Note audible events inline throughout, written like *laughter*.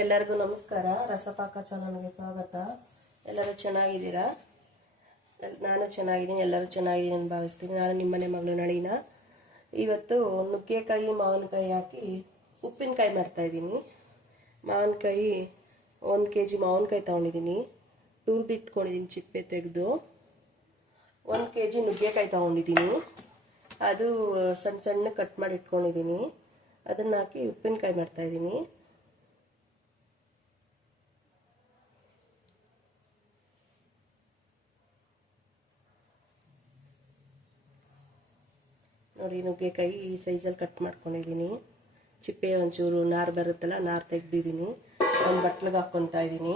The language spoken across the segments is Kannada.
ಎಲ್ಲರಿಗೂ ನಮಸ್ಕಾರ. ರಸಪಾಕ ಚಾನಲ್ಗೆ ಸ್ವಾಗತ. ಎಲ್ಲರೂ ಚೆನ್ನಾಗಿದ್ದೀರಾ? ನಾನು ಚೆನ್ನಾಗಿದ್ದೀನಿ, ಎಲ್ಲರೂ ಚೆನ್ನಾಗಿದ್ದೀನಿ ಅಂತ ಭಾವಿಸ್ತೀನಿ. ನಾನು ನಿಮ್ಮನೆ ಮಗಳು ನಳಿನ. ಇವತ್ತು ನುಗ್ಗೆಕಾಯಿ, ಮಾವಿನಕಾಯಿ ಹಾಕಿ ಉಪ್ಪಿನಕಾಯಿ ಮಾಡ್ತಾಯಿದ್ದೀನಿ ಮಾವಿನಕಾಯಿ ಒಂದು ಕೆ ಜಿ ಮಾವಿನಕಾಯಿ ತೊಗೊಂಡಿದ್ದೀನಿ. ತುರಿದಿಟ್ಕೊಂಡಿದ್ದೀನಿ, ಚಿಪ್ಪೆ ತೆಗೆದು. ಒಂದು ಕೆ ಜಿ ನುಗ್ಗೆಕಾಯಿ ತೊಗೊಂಡಿದ್ದೀನಿ. ಅದು ಸಣ್ಣ ಸಣ್ಣ ಕಟ್ ಮಾಡಿ ಇಟ್ಕೊಂಡಿದ್ದೀನಿ. ಅದನ್ನು ಹಾಕಿ ಉಪ್ಪಿನಕಾಯಿ ಮಾಡ್ತಾ ನೋಡಿ ನುಗ್ಗೆಕಾಯಿ ಈ ಸೈಜಲ್ಲಿ ಕಟ್ ಮಾಡ್ಕೊಂಡಿದ್ದೀನಿ ಚಿಪ್ಪೆ ಒಂಚೂರು ನಾರು ಬರುತ್ತಲ್ಲ, ನಾರು ತೆಗ್ದಿದ್ದೀನಿ ಒಂದು ಬಟ್ಲಿಗೆ ಹಾಕ್ಕೊತಾ ಇದ್ದೀನಿ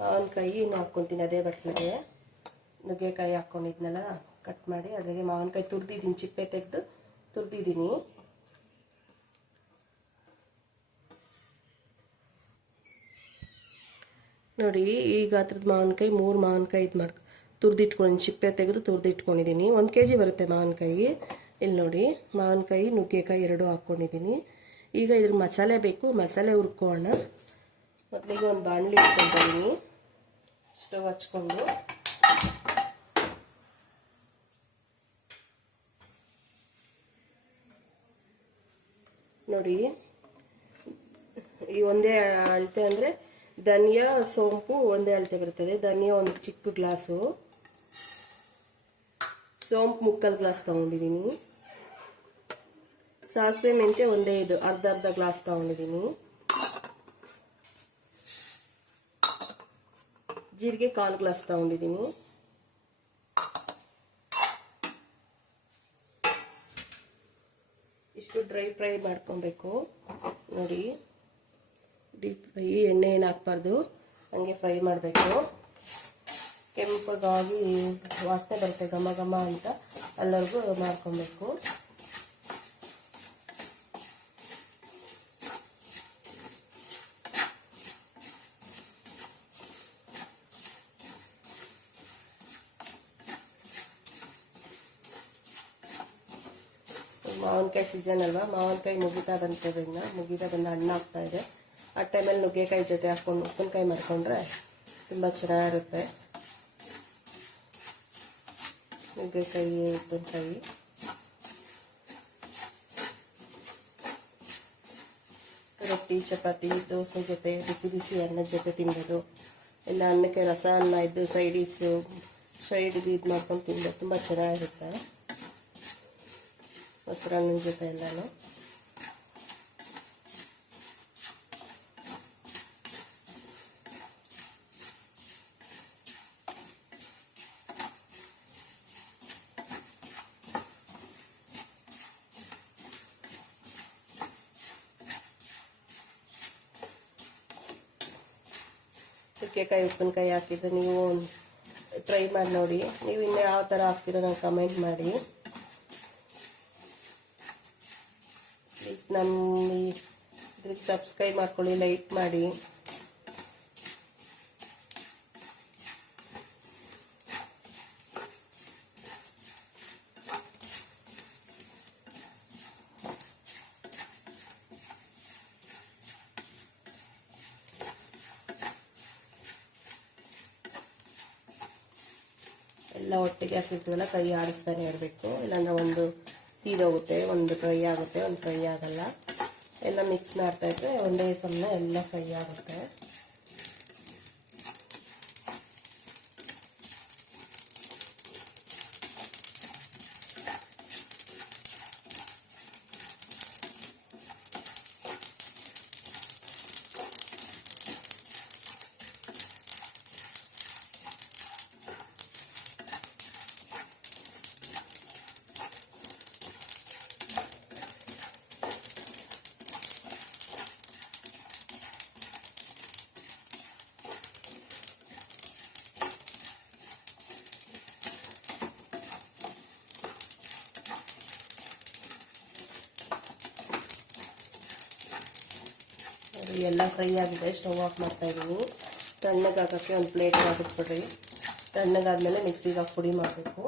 ಮಾವಿನಕಾಯಿ ಹಾಕ್ಕೊತೀನಿ ಅದೇ ಬಟ್ಲಿಗೆ. ನುಗ್ಗೆಕಾಯಿ ಹಾಕ್ಕೊಂಡಿದ್ನಲ್ಲ ಕಟ್ ಮಾಡಿ ಅದ್ರಾಗೆ ಮಾವಿನಕಾಯಿ ತುರಿದಿದ್ದೀನಿ ಚಿಪ್ಪೆ ತೆಗೆದು ತುರಿದಿದ್ದೀನಿ ನೋಡಿ, ಈ ಗಾತ್ರದ ಮಾವಿನಕಾಯಿ ಮೂರು ಮಾವಿನಕಾಯಿ ಇದು ಮಾಡಿ ತುರಿದಿಟ್ಕೊಂಡು ಚಿಪ್ಪೆ ತೆಗೆದು ತುರಿದಿಟ್ಕೊಂಡಿದ್ದೀನಿ ಒಂದು ಕೆ ಜಿ ಬರುತ್ತೆ ಮಾವಿನಕಾಯಿ. ಇಲ್ಲಿ ನೋಡಿ, ಮಾವಿನಕಾಯಿ, ನುಗ್ಗೆಕಾಯಿ ಎರಡೂ ಹಾಕ್ಕೊಂಡಿದ್ದೀನಿ ಈಗ ಇದ್ರ ಮಸಾಲೆ ಬೇಕು. ಮಸಾಲೆ ಹುರ್ಕೋಣ ಮೊದಲಿಗೆ ಒಂದು ಬಾಣಲಿ ಇಟ್ಕೊಂಡಿದ್ದೀನಿ ಸ್ಟವ್ ಹಚ್ಕೊಂಡು. ನೋಡಿ, ಈ ಒಂದೇ ಅಳತೆ ಅಂದರೆ ಧನಿಯಾ, ಸೋಂಪು ಒಂದೇ ಅಳತೆ ಬರ್ತದೆ ಧನಿಯಾ ಒಂದು ಚಿಕ್ಕ ಗ್ಲಾಸು. ಸೋಂಪು ಮುಕ್ಕಲ್ ಗ್ಲಾಸ್ ತೊಗೊಂಡಿದ್ದೀನಿ. ಸಾಸಿವೆ ಮೆಂತ್ಯ ಒಂದೇ ಇದು. ಅರ್ಧ ಅರ್ಧ ಗ್ಲಾಸ್ ತೊಗೊಂಡಿದ್ದೀನಿ. ಜೀರಿಗೆ ಕಾಲು ಗ್ಲಾಸ್ ತೊಗೊಂಡಿದ್ದೀನಿ. ಇಷ್ಟು ಡ್ರೈ ಫ್ರೈ ಮಾಡ್ಕೊಬೇಕು. ನೋಡಿ. ಡೀಪ್ ಫ್ರೈ ಎಣ್ಣೆ ಏನು ಹಾಕ್ಬಾರ್ದು? ಹಂಗೆ ಫ್ರೈ ಮಾಡಬೇಕು. ಕೆಂಪಗಾಗಿ ವಾಸನೆ ಬರುತ್ತೆ, ಘಮ ಘಮ ಅಂತ. ಅಲ್ಲರಿಗೂ ಮಾಡ್ಕೊಬೇಕು. ಮಾವಿನಕಾಯಿ ಸೀಸನ್ ಅಲ್ವಾ? ಮಾವಿನಕಾಯಿ ಮುಗಿತಾ ಬಂತದ್ರಿಂದ ಮುಗಿತಾ ಬಂದ ಹಣ್ಣು ಆಗ್ತಾ ಇದೆ. ಆ ಟೈಮಲ್ಲಿ ನುಗ್ಗೆಕಾಯಿ ಜೊತೆ ಹಾಕ್ಕೊಂಡು ಉಪ್ಪಿನಕಾಯಿ ಮಾಡಿಕೊಂಡ್ರೆ ತುಂಬ ಚೆನ್ನಾಗಿರುತ್ತೆ. ನುಗ್ಗೆಕಾಯಿ, ಉಪ್ಪಿನಕಾಯಿ. ರೊಟ್ಟಿ, ಚಪಾತಿ, ದೋಸೆ ಜೊತೆ, ಬಿಸಿ ಬಿಸಿ ಅನ್ನದ ಜೊತೆ ತಿನ್ನೋದು. ಇಲ್ಲ ಅನ್ನಕ್ಕೆ ರಸ, ಅನ್ನ ಇದ್ದು ಸೈಡೀಸು ಸೈಡ್ಗೆ ಇದು ಮಾಡ್ಕೊಂಡು ತಿನ್ಬೋದು ತುಂಬ ಚೆನ್ನಾಗಿರುತ್ತೆ. ಮೊಸರನ್ನದ ಜೊತೆ ಎಲ್ಲನೂ. ನುಗ್ಗೆಕಾಯಿ ಉಪ್ಪಿನಕಾಯಿ ಹಾಕಿದ್ರೆ ನೀವು ಟ್ರೈ ಮಾಡಿ ನೋಡಿ. ನೀವು ಇನ್ನು ಯಾವ ಥರ ಹಾಕ್ತೀರೋ ನಂಗೆ ಕಮೆಂಟ್ ಮಾಡಿ. ಪ್ಲೀಸ್ ನಮ್ಮ ಇದ್ರಿಗೆ ಸಬ್ಸ್ಕ್ರೈಬ್ ಮಾಡ್ಕೊಳ್ಳಿ ಲೈಕ್ ಮಾಡಿ ಎಲ್ಲ ಹಾಕಿರ್ತೀವಲ್ಲ, ಕೈ ಆಡಿಸ್ತಾನೆ ಇರಬೇಕು. ಇಲ್ಲಾಂದ್ರೆ ಒಂದು ಸೀದೋಗುತ್ತೆ ಒಂದು ಫ್ರೈ ಆಗುತ್ತೆ, ಒಂದು ಫ್ರೈ ಆಗಲ್ಲ. ಎಲ್ಲ ಮಿಕ್ಸ್ ಮಾಡ್ತಾ ಇದ್ರೆ ಒಂದೇ ಸಲ ಎಲ್ಲ ಫ್ರೈ ಆಗುತ್ತೆ. ಎಲ್ಲ ಫ್ರೈ ಆಗಿದೆ ಸ್ಟವ್ ಆಫ್ ಮಾಡ್ತಾಯಿದ್ದೀವಿ ತಣ್ಣಗೆ ಹಾಕೋಕ್ಕೆ ಒಂದು ಪ್ಲೇಟ್ ಹಾಕಿಟ್ಬಿಡ್ರಿ ತಣ್ಣಗಾದ್ಮೇಲೆ ಮಿಕ್ಸಿಗೆ ಹಾಕಿ ಪುಡಿ ಮಾಡಬೇಕು.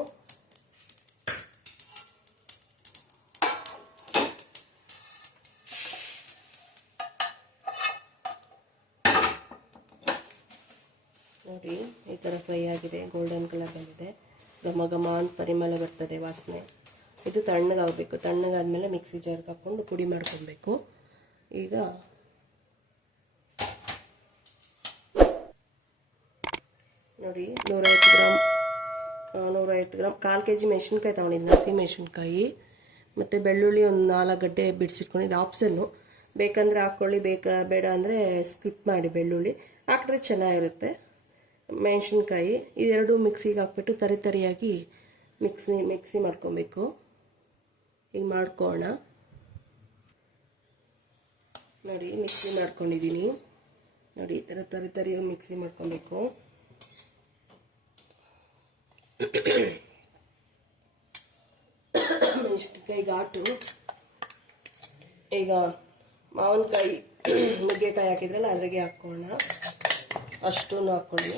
ನೋಡಿ, ಈ ಥರ ಫ್ರೈ ಆಗಿದೆ ಗೋಲ್ಡನ್ ಕಲರ್ ಬಂದಿದೆ. ಘಮ ಘಮ ಅಂತ ಪರಿಮಳ ಬರ್ತದೆ ವಾಸನೆ. ಇದು ತಣ್ಣಗಾಗಬೇಕು ತಣ್ಣಗಾದ್ಮೇಲೆ ಮಿಕ್ಸಿ ಜಾರ್ಗೆ ಹಾಕ್ಕೊಂಡು ಪುಡಿ ಮಾಡ್ಕೊಬೇಕು. ಈಗ ನೋಡಿ, ನೂರೈವತ್ತು ಗ್ರಾಮ್ ನೂರೈವತ್ತು ಗ್ರಾಮ್ ಕಾಲು ಕೆ ಜಿ ಮೆಣಸಿನ್ಕಾಯಿ ತೊಗೊಂಡಿದ್ದೀನಿ ಹಸಿ ಮೆಣಸಿನ್ಕಾಯಿ. ಮತ್ತು ಬೆಳ್ಳುಳ್ಳಿ ಒಂದು ನಾಲ್ಕು ಗಡ್ಡೆ ಬಿಡಿಸಿಟ್ಕೊಂಡಿದ್ದು ಆಪ್ಷನ್ನು ಬೇಕಂದರೆ ಹಾಕ್ಕೊಳ್ಳಿ ಬೇಕಾ, ಬೇಡ ಅಂದರೆ ಸ್ಕಿಪ್ ಮಾಡಿ ಬೆಳ್ಳುಳ್ಳಿ. ಹಾಕಿದ್ರೆ ಚೆನ್ನಾಗಿರುತ್ತೆ. ಮೆಣಸಿನ್ಕಾಯಿ, ಇದೆರಡು ಮಿಕ್ಸಿಗೆ ಹಾಕ್ಬಿಟ್ಟು ತರಿ ತರಿಯಾಗಿ ಮಿಕ್ಸಿ ಮಿಕ್ಸಿ ಮಾಡ್ಕೊಬೇಕು. ಈಗ ಮಾಡ್ಕೋಣ ನೋಡಿ ಮಿಕ್ಸಿ ಮಾಡ್ಕೊಂಡಿದ್ದೀನಿ. ನೋಡಿ, ಈ ಥರ ತರಿ ತರಿಯಾಗಿ ಮಿಕ್ಸಿ ಮಾಡ್ಕೊಬೇಕು. ಮೆಣಸಿನ್ಕಾಯಿ ಘಾಟು ಈಗ ಮಾವಿನಕಾಯಿ *coughs* ನುಗ್ಗೆಕಾಯಿ ಹಾಕಿದ್ರಲ್ಲ ಅದ್ರಾಗೆ ಹಾಕೋಣ. ಅಷ್ಟೂ ಹಾಕ್ಕೊಳ್ಳಿ.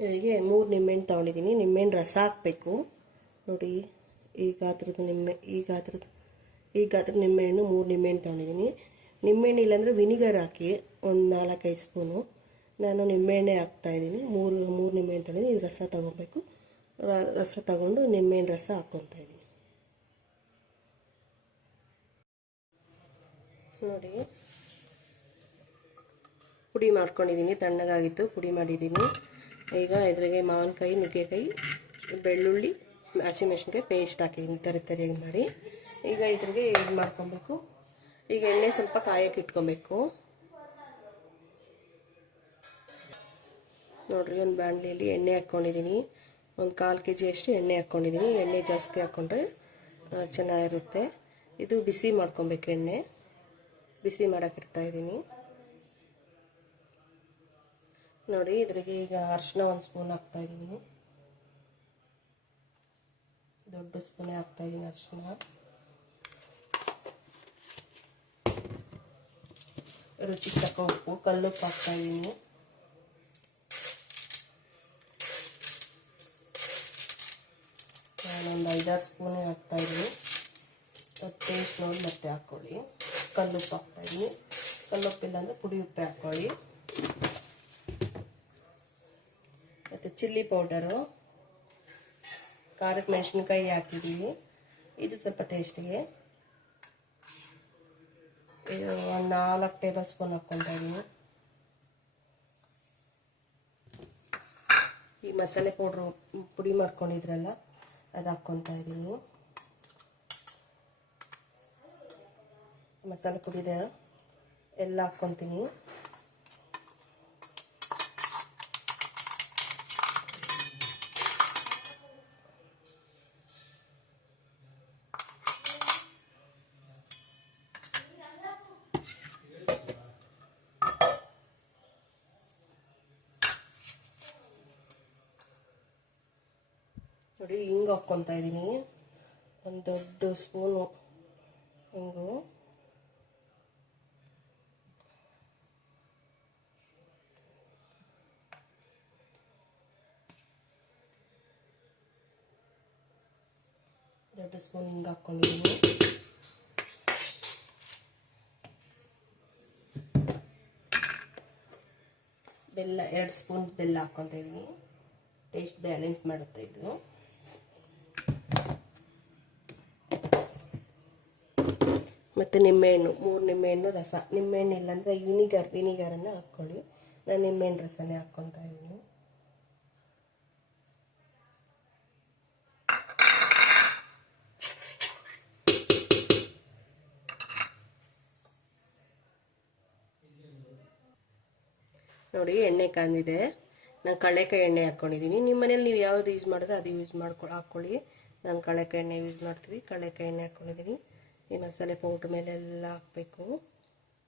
ಹೀಗೆ ಮೂರು ನಿಂಬೆಹಣ್ಣು ತೊಗೊಂಡಿದ್ದೀನಿ. ನಿಂಬೆಹಣ್ಣು ರಸ ಹಾಕಬೇಕು. ನೋಡಿ, ಈ ಗಾತ್ರದ ನಿಂಬೆ, ಈ ಗಾತ್ರದ ಈ ಗಾತ್ರದ ನಿಂಬೆಹಣ್ಣು ಮೂರು ನಿಂಬೆಹಣ್ಣು ತೊಗೊಂಡಿದ್ದೀನಿ. ನಿಂಬೆಹಣ್ಣು ಇಲ್ಲಾಂದರೆ ವಿನಿಗರ್ ಹಾಕಿ ಒಂದು ನಾಲ್ಕೈದು ಸ್ಪೂನು. ನಾನು ನಿಂಬೆಹಣ್ಣೆ ಹಾಕ್ತಾಯಿದ್ದೀನಿ ಮೂರು ಮೂರು ನಿಂಬೆಹಣ್ಣು ತೊಗೊಂಡಿದ್ದೀನಿ. ಇದು ರಸ ತೊಗೊಬೇಕು. ರಸ ತಗೊಂಡು ನಿಂಬೆಹಣ್ಣು ರಸ ಹಾಕ್ಕೊತಾ ಇದ್ದೀನಿ. ನೋಡಿ. ಪುಡಿ ಮಾಡ್ಕೊಂಡಿದ್ದೀನಿ. ತಣ್ಣಗಾಗಿತ್ತು. ಪುಡಿ ಮಾಡಿದ್ದೀನಿ. ಈಗ ಇದ್ರಾಗೆ ಮಾವಿನಕಾಯಿ, ನುಗ್ಗೆಕಾಯಿ, ಬೆಳ್ಳುಳ್ಳಿ ಹಸಿಮೆಣ್ಸಿನ್ಕಾಯಿ ಪೇಸ್ಟ್ ಹಾಕಿದ್ದೀನಿ ತರಿ ತರಿಯಾಗಿ ಮಾಡಿ. ಈಗ ಇದ್ರಾಗೆ ಇದು ಮಾಡ್ಕೊಬೇಕು. ಈಗ ಎಣ್ಣೆ ಸ್ವಲ್ಪ ಕಾಯಕ್ಕೆ ಇಟ್ಕೊಬೇಕು. ನೋಡ್ರಿ, ಒಂದು ಬಾಣಲಿಯಲ್ಲಿ ಎಣ್ಣೆ ಹಾಕ್ಕೊಂಡಿದ್ದೀನಿ ಒಂದು ಕಾಲು ಕೆ ಜಿ ಅಷ್ಟು ಎಣ್ಣೆ ಹಾಕ್ಕೊಂಡಿದ್ದೀನಿ ಎಣ್ಣೆ ಜಾಸ್ತಿ ಹಾಕ್ಕೊಂಡ್ರೆ ಚೆನ್ನಾಗಿರುತ್ತೆ. ಇದು ಬಿಸಿ ಮಾಡ್ಕೊಬೇಕು ಎಣ್ಣೆ. ಬಿಸಿ ಮಾಡೋಕೆ ಇಡ್ತಾ ಇದ್ದೀನಿ ನೋಡಿ, ಇದ್ರಿಗೆ ಈಗ ಅರಿಶಿನ ಒಂದು ಸ್ಪೂನ್ ಹಾಕ್ತಾ ಇದ್ದೀನಿ ದೊಡ್ಡ ಸ್ಪೂನೇ ಹಾಕ್ತಾ ಇದ್ದೀನಿ ಅರಿಶಿನ ರುಚಿಗೆ ತಕ್ಕ ಉಪ್ಪು ಕಲ್ಲುಪ್ಪು ಹಾಕ್ತಾ ಇದ್ದೀನಿ ನಾನೊಂದು ಐದಾರು ಸ್ಪೂನೇ ಹಾಕ್ತಾ ಇದ್ದೀನಿ ಟೇಸ್ಟ್ ನೋಡಿ ಮತ್ತೆ ಹಾಕ್ಕೊಳ್ಳಿ ಕಲ್ಲುಪ್ಪು ಹಾಕ್ತಾ ಇದ್ದೀನಿ ಕಲ್ಲುಪ್ಪು ಇಲ್ಲಾಂದರೆ ಪುಡಿ ಉಪ್ಪು ಹಾಕ್ಕೊಳ್ಳಿ ಮತ್ತು ಚಿಲ್ಲಿ ಪೌಡರು ಖಾರಕ್ಕೆ ಮೆಣಸಿನ್ಕಾಯಿ ಹಾಕಿದ್ದೀವಿ ಇದು ಸ್ವಲ್ಪ ಟೇಸ್ಟಿಗೆ ಇದು ಒಂದು ನಾಲ್ಕು ಟೇಬಲ್ ಸ್ಪೂನ್ ಹಾಕ್ಕೊತಾ ಇದ್ದೀನಿ ಈ ಮಸಾಲೆ ಪೌಡ್ರು ಪುಡಿ ಮಾಡ್ಕೊಂಡಿದ್ರಲ್ಲ, ಅದು ಹಾಕ್ಕೊತಾ ಇದ್ದೀನಿ ಮಸಾಲೆ ಪುಡಿದ ಎಲ್ಲ ಹಾಕ್ಕೊತೀನಿ ನೋಡಿ ಹಿಂಗೆ ಹಾಕ್ಕೊತಾ ಇದ್ದೀನಿ ಒಂದು ದೊಡ್ಡ ಸ್ಪೂನು ಹಿಂಗು ದೊಡ್ಡ ಸ್ಪೂನ್ ಹಿಂಗೆ ಹಾಕ್ಕೊಂಡಿದ್ದೀನಿ ಬೆಲ್ಲ, ಎರಡು ಸ್ಪೂನ್ ಬೆಲ್ಲ ಹಾಕ್ಕೊತಾ ಇದ್ದೀನಿ ಟೇಸ್ಟ್ ಬ್ಯಾಲೆನ್ಸ್ ಮಾಡುತ್ತೆ ಇದು. ಮತ್ತು ನಿಂಬೆಹಣ್ಣು, ಮೂರು ನಿಂಬೆಹಣ್ಣು ರಸ. ನಿಂಬೆಹಣ್ಣು ಇಲ್ಲಾಂದರೆ ವಿನಿಗರ್ ವಿನಿಗರನ್ನು ಹಾಕ್ಕೊಳ್ಳಿ. ನಾನು ನಿಂಬೆಹಣ್ಣು ರಸನೇ ಹಾಕ್ಕೊತಾ ಇದ್ದೀನಿ. ನೋಡಿ, ಎಣ್ಣೆ ಕಾಂದಿದೆ. ನಾನು ಕಳೆಕಾಯಿ ಎಣ್ಣೆ ಹಾಕ್ಕೊಂಡಿದ್ದೀನಿ ನಿಮ್ಮ ಮನೇಲಿ ನೀವು ಯಾವ್ದು ಯೂಸ್ ಮಾಡಿದ್ರೆ ಅದು ಯೂಸ್ ಮಾಡ್ಕೊ, ಹಾಕ್ಕೊಳ್ಳಿ. ನಾನು ಕಳೆಕಾಯಿ ಎಣ್ಣೆ ಯೂಸ್ ಮಾಡ್ತೀವಿ. ಕಳೆಕಾಯಿ ಎಣ್ಣೆ ಹಾಕ್ಕೊಂಡಿದ್ದೀನಿ ಈ ಮಸಾಲೆ ಪೌಡ್ರ್ ಮೇಲೆ ಎಲ್ಲ ಹಾಕಬೇಕು.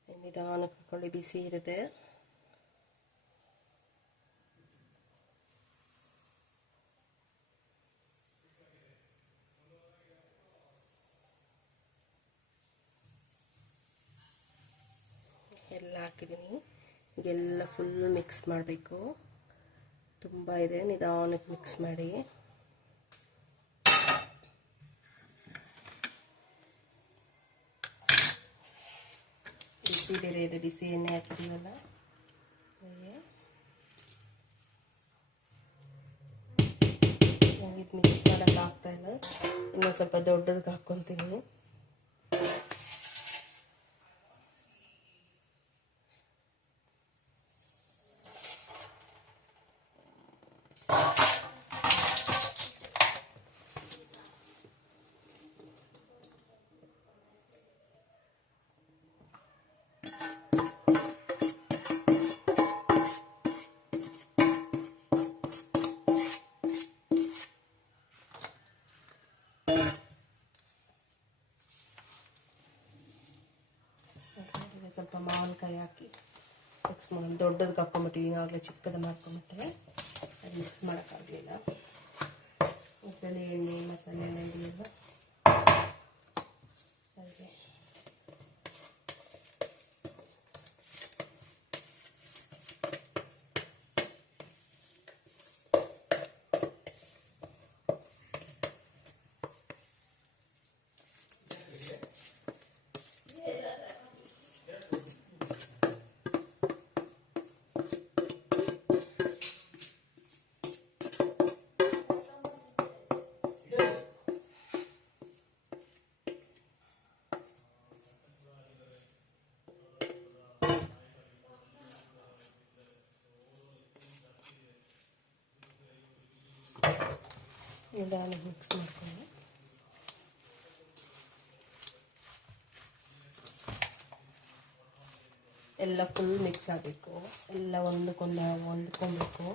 ನಿಧಾನಕ್ಕೆ ಹಾಕ್ಕೊಳ್ಳಿ ಬಿಸಿ ಇರುತ್ತೆ. ಎಲ್ಲ ಹಾಕಿದ್ದೀನಿ. ಎಲ್ಲ ಫುಲ್ ಮಿಕ್ಸ್ ಮಾಡಬೇಕು. ತುಂಬ ಇದೆ. ನಿಧಾನಕ್ಕೆ ಮಿಕ್ಸ್ ಮಾಡಿ. ಬಿಸಿ ಬೇರೆ ಇದೆ ಬಿಸಿ ಎಣ್ಣೆ ಹಾಕಿದ್ದೀವಲ್ಲ ಹಾಗೆ ಇದು ಮಿಕ್ಸ್ ಮಾಡೋಕ್ಕೆ ಆಗ್ತಾ ಇಲ್ಲ ಇನ್ನೂ ಸ್ವಲ್ಪ ದೊಡ್ಡದಕ್ಕೆ ಹಾಕ್ಕೊತೀನಿ ಸ್ವಲ್ಪ ಮಾವಿನಕಾಯಿ ಹಾಕಿ ಮಿಕ್ಸ್ ಮಾಡಿ ದೊಡ್ಡದಕ್ಕೆ ಹಾಕ್ಕೊಂಬಿಟ್ಟಿದ್ದೀನಿ ಆಗಲೇ ಚಿಕ್ಕದ ಮಾಡ್ಕೊಂಬಿಟ್ಟೆ ಅದು ಮಿಕ್ಸ್ ಮಾಡೋಕ್ಕಾಗಲಿಲ್ಲ ಉಪ್ಪೆಲೆ ಎಣ್ಣೆ ಮಸಾಲೆ ಎಲ್ಲ ಇದೆಯಲ್ಲ ನಿಧಾನ ಮಿಕ್ಸ್ ಮಾಡ್ಕೊಂಡು ಎಲ್ಲ ಫುಲ್ ಮಿಕ್ಸ್ ಆಗಬೇಕು. ಎಲ್ಲ ಒಂದಕ್ಕೊಂದು ಹೊಂದ್ಕೊಬೇಕು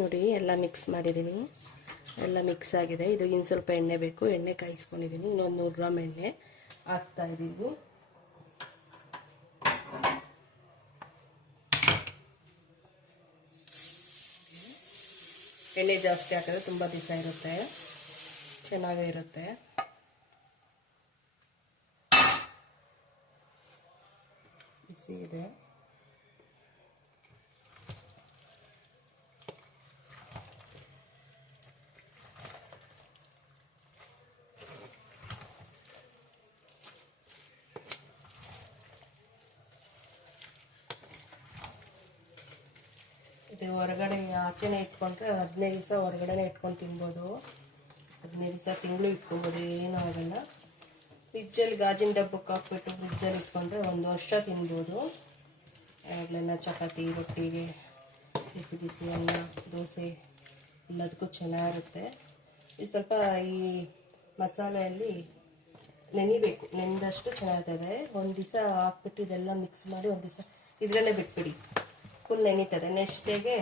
ನೋಡಿ, ಎಲ್ಲ ಮಿಕ್ಸ್ ಮಾಡಿದ್ದೀನಿ ಎಲ್ಲ ಮಿಕ್ಸ್ ಆಗಿದೆ. ಇದು ಇನ್ನು ಸ್ವಲ್ಪ ಎಣ್ಣೆ ಬೇಕು. ಎಣ್ಣೆ ಕಾಯಿಸ್ಕೊಂಡಿದ್ದೀನಿ ಇನ್ನೊಂದು ನೂರು ಗ್ರಾಮ್ ಎಣ್ಣೆ ಹಾಕ್ತಾ ಇದ್ದೀನಿ ಎಣ್ಣೆ ಜಾಸ್ತಿ ಹಾಕಿದ್ರೆ ತುಂಬ ದಿವಸ ಇರುತ್ತೆ. ಚೆನ್ನಾಗೇ ಇರುತ್ತೆ. ಬಿಸಿ ಇದೆ. ಹೊರಗಡೆ ಆಚೆನೇ ಇಟ್ಕೊಂಡ್ರೆ ಹದಿನೈದು ದಿವಸ ಹೊರಗಡೆನೇ ಇಟ್ಕೊಂಡು ತಿನ್ಬೋದು. ಹದಿನೈದು ದಿವಸ ತಿಂಗಳು ಇಟ್ಕೊಬೋದು, ಏನೂ ಆಗಲ್ಲ. ಫ್ರಿಜ್ಜಲ್ಲಿ ಗಾಜಿನ ಡಬ್ಬಕ್ಕೆ ಹಾಕ್ಬಿಟ್ಟು ಫ್ರಿಜ್ಜಲ್ಲಿ ಇಟ್ಕೊಂಡ್ರೆ ಒಂದು ವರ್ಷ ತಿನ್ಬೋದು. ಯಾವಾಗಲೆಲ್ಲ ಚಪಾತಿ, ರೊಟ್ಟಿಗೆ, ಬಿಸಿ ಬಿಸಿ ಅನ್ನ, ದೋಸೆ, ಎಲ್ಲದಕ್ಕೂ ಚೆನ್ನಾಗಿರುತ್ತೆ. ಇದು ಸ್ವಲ್ಪ ಈ ಮಸಾಲೆಯಲ್ಲಿ ನೆನಿಬೇಕು ನೆನೆದಷ್ಟು ಚೆನ್ನಾಗ್ತದೆ. ಒಂದು ದಿವಸ ಹಾಕ್ಬಿಟ್ಟು ಇದೆಲ್ಲ ಮಿಕ್ಸ್ ಮಾಡಿ ಒಂದು ದಿವಸ ಇದರಲ್ಲೇ ಬಿಟ್ಬಿಡಿ. ಫುಲ್ ನೆನೀತದೆ. ನೆಕ್ಸ್ಟ್ ಡೇಗೆ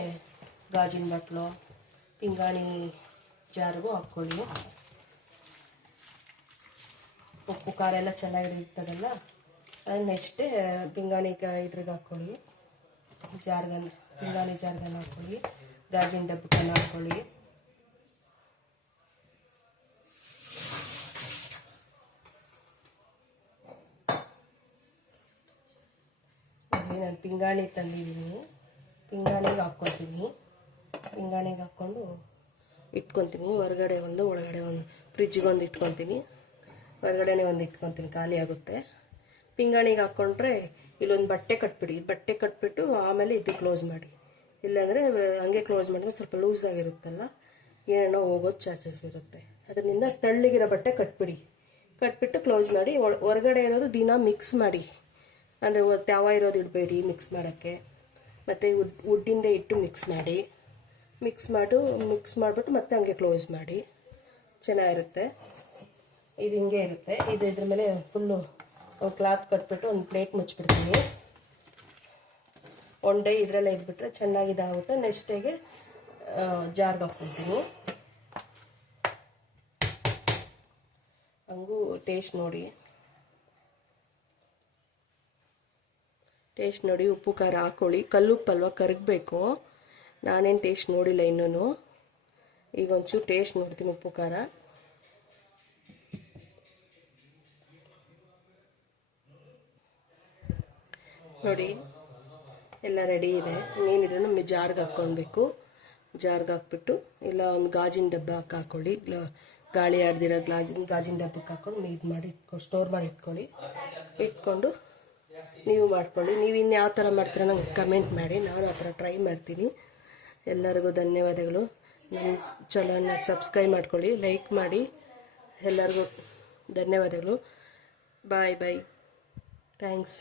ಗಾಜಿನ ಬಟ್ಲು, ಪಿಂಗಾಣಿ ಜಾರ್ಗೂ ಹಾಕ್ಕೊಳ್ಳಿ. ಉಪ್ಪು, ಖಾರ ಎಲ್ಲ ಚೆನ್ನಾಗಿ ಇರ್ತದಲ್ಲ? ನೆಕ್ಸ್ಟ್ ಡೇ ಪಿಂಗಾಣಿ ಇದ್ರಿಗೆ ಹಾಕ್ಕೊಳ್ಳಿ. ಜಾರ್ಗನ್, ಪಿಂಗಾಣಿ ಜಾರ್ಗನ್ ಹಾಕ್ಕೊಳ್ಳಿ. ಗಾಜಿನ ಡಬ್ಬಕ್ಕನ್ನು ಹಾಕ್ಕೊಳ್ಳಿ. ನಾನು ಪಿಂಗಾಣಿ ತಂದಿದ್ದೀನಿ. ಪಿಂಗಾಣಿಗೆ ಹಾಕ್ಕೊತೀನಿ ಪಿಂಗಾಣಿಗೆ ಹಾಕ್ಕೊಂಡು ಇಟ್ಕೊತೀನಿ ಹೊರಗಡೆ ಒಂದು, ಒಳಗಡೆ ಒಂದು ಫ್ರಿಜ್ಗೊಂದು ಒಂದು ಇಟ್ಕೊತೀನಿ ಹೊರಗಡೆನೇ ಒಂದು ಇಟ್ಕೊತೀನಿ ಖಾಲಿ ಆಗುತ್ತೆ. ಪಿಂಗಾಣಿಗೆ ಹಾಕ್ಕೊಂಡ್ರೆ ಇಲ್ಲೊಂದು ಬಟ್ಟೆ ಕಟ್ಬಿಡಿ. ಬಟ್ಟೆ ಕಟ್ಬಿಟ್ಟು ಆಮೇಲೆ ಇದು ಕ್ಲೋಸ್ ಮಾಡಿ. ಇಲ್ಲಾಂದರೆ ಹಂಗೆ ಕ್ಲೋಸ್ ಮಾಡಿದ್ರೆ ಸ್ವಲ್ಪ ಲೂಸ್ ಆಗಿರುತ್ತಲ್ಲ ಏನೇನೋ ಹೋಗೋದು ಚಾನ್ಸಸ್ ಇರುತ್ತೆ. ಅದರಿಂದ ತಳ್ಳಿಗಿರೋ ಬಟ್ಟೆ ಕಟ್ಬಿಡಿ. ಕಟ್ಬಿಟ್ಟು ಕ್ಲೋಸ್ ಮಾಡಿ ಹೊರಗಡೆ ಇರೋದು ದಿನ ಮಿಕ್ಸ್ ಮಾಡಿ. ಅಂದರೆ ತ್ಯಾವ ಇರೋದು ಇಡಬೇಡಿ ಮಿಕ್ಸ್ ಮಾಡೋಕ್ಕೆ. ಮತ್ತು ಉಡ್ ಉಡ್ಡಿಂದ ಇಟ್ಟು ಮಿಕ್ಸ್ ಮಾಡಿ. ಮಿಕ್ಸ್ ಮಾಡು ಮಿಕ್ಸ್ ಮಾಡಿಬಿಟ್ಟು ಮತ್ತೆ ಹಂಗೆ ಕ್ಲೋಸ್ ಮಾಡಿ. ಚೆನ್ನಾಗಿರುತ್ತೆ. ಇದು ಹಿಂಗೆ ಇರುತ್ತೆ. ಇದು ಇದ್ರ ಮೇಲೆ ಫುಲ್ಲು ಕ್ಲಾತ್ ಕಟ್ಬಿಟ್ಟು ಒಂದು ಪ್ಲೇಟ್ ಮುಚ್ಚಿಬಿಡ್ತೀನಿ. ಒನ್ ಡೇ ಇದರಲ್ಲೇ ಇದ್ಬಿಟ್ರೆ ಚೆನ್ನಾಗಿ ಇದಾಗುತ್ತೆ. ನೆಕ್ಸ್ಟ್ ಡೇಗೆ ಜಾರ್ಗೆ ಹಾಕ್ಕೊಳ್ತೀನಿ ಹಂಗೂ ಟೇಸ್ಟ್ ನೋಡಿ. ಟೇಸ್ಟ್ ನೋಡಿ, ಉಪ್ಪು, ಖಾರ ಹಾಕ್ಕೊಳ್ಳಿ ಕಲ್ಲುಪ್ಪಲ್ವ ಕರಗಬೇಕು. ನಾನೇನು ಟೇಸ್ಟ್ ನೋಡಿಲ್ಲ ಇನ್ನೂ ಈಗ ಒಂಚೂರು ಟೇಸ್ಟ್ ನೋಡ್ತೀನಿ ಉಪ್ಪು, ಖಾರ. ನೋಡಿ, ಎಲ್ಲ ರೆಡಿ ಇದೆ. ಇನ್ನೇನಿದ್ರು ನಮಗೆ ಜಾರ್ಗೆ ಹಾಕ್ಕೊಳ್ಬೇಕು. ಜಾರ್ಗೆ ಹಾಕ್ಬಿಟ್ಟು, ಇಲ್ಲ ಒಂದು ಗಾಜಿನ ಡಬ್ಬ ಹಾಕಿ ಹಾಕ್ಕೊಳ್ಳಿ ಗಾಳಿ ಆಡ್ದಿರೋ ಗ್ಲಾಜಿನ, ಗಾಜಿನ ಡಬ್ಬಕ್ಕೆ ಹಾಕೊಂಡು ಇದು ಮಾಡಿ ಇಟ್ಕೊ ಸ್ಟೋರ್ ಮಾಡಿ ಇಟ್ಕೊಳ್ಳಿ. ಇಟ್ಕೊಂಡು ನೀವು ಮಾಡ್ಕೊಳ್ಳಿ. ನೀವು ಇನ್ನು ಯಾವ ಥರ ಮಾಡ್ತೀರ ನಂಗೆ ಕಮೆಂಟ್ ಮಾಡಿ. ನಾನು ಆ ಥರ ಟ್ರೈ ಮಾಡ್ತೀನಿ. ಎಲ್ಲರಿಗೂ ಧನ್ಯವಾದಗಳು. ನನ್ನ ಚಾನಲ್ನ ಸಬ್ಸ್ಕ್ರೈಬ್ ಮಾಡ್ಕೊಳ್ಳಿ ಲೈಕ್ ಮಾಡಿ. ಎಲ್ಲರಿಗೂ ಧನ್ಯವಾದಗಳು. ಬಾಯ್ ಬಾಯ್ ಥ್ಯಾಂಕ್ಸ್